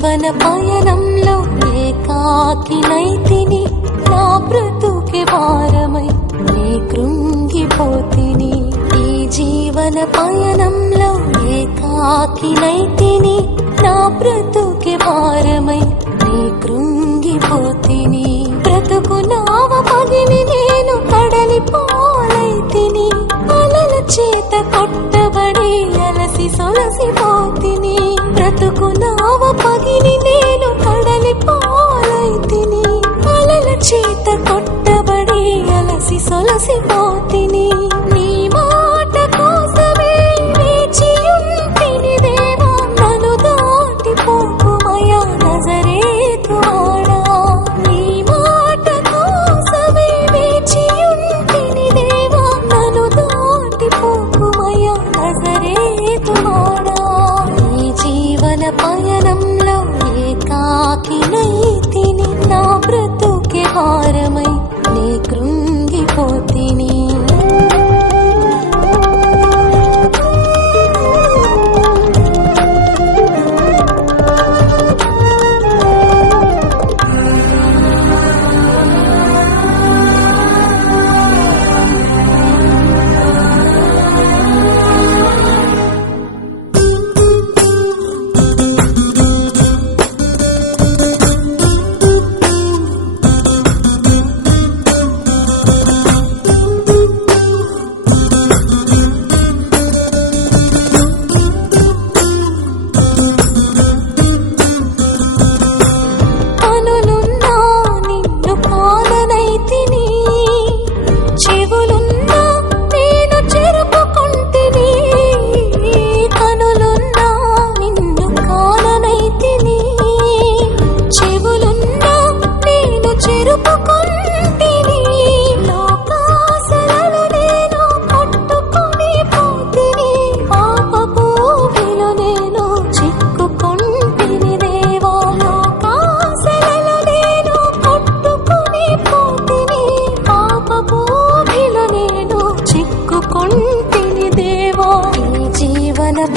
జీవన పయనంలో ఏకాకినైతిని, నా బ్రతుకే భారమై నీ కృంగిపోతిని. ఈ జీవన పయనంలో ఏకాకినైతిని, నా బ్రతుకే భారమై నీ కృంగిపోతిని. బ్రతుకు నావ పగిలి నేను కడలి పాలైతిని, అలల చేత కొట్టబడి అలసి సొలసిపోతిని. బ్రతుకు నావ పగిలి నేను కడలి పాలైతిని, అలల చేత కొట్టబడి అలసి సొలసిపోతిని. నీ మాట కోసమే వేచియుంటిని దేవా, నన్ను దాటిపోకుమయా నజరేతువాడా. నీ మాట కోసమే వేచియుంటిని దేవా, నన్ను దాటిపోకుమయా నజరేతువాడా. ఈ జీవన పయనంలో ఏకాకినైతిని, నా బ్రతుకే భారమై నీ కృంగిపోతిని.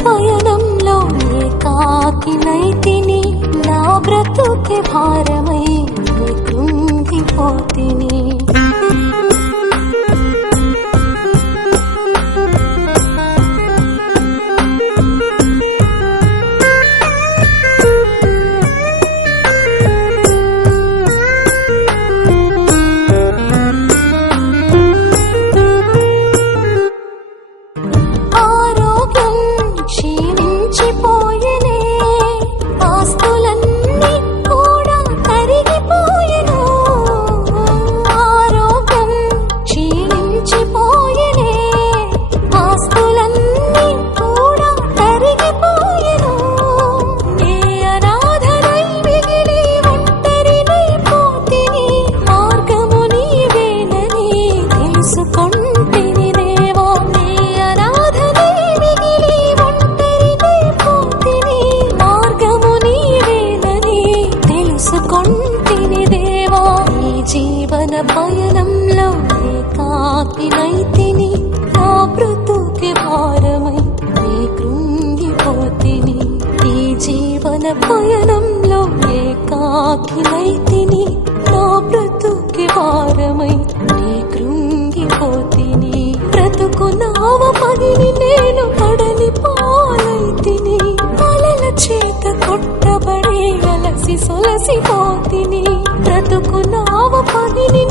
పయనంలో ఏకాకినైతిని, నా బ్రతుకే భారమై నీ కృంగిపోతిని. జీవన పయనంలో ఏకాకినైతిని, నా బ్రతుకే భారమై నీ కృంగిపోతిని. ఈ జీవన పయనంలో ఏకాకినైతిని, నా బ్రతుకే భారమై నీ కృంగిపోతిని. బ్రతుకు నావ పగిలి నేను కడలి పాలైతిని, అలల చేత కొట్టబడి అలసి సొలసిపోతిని. బ్రతుకు నావ పగిలి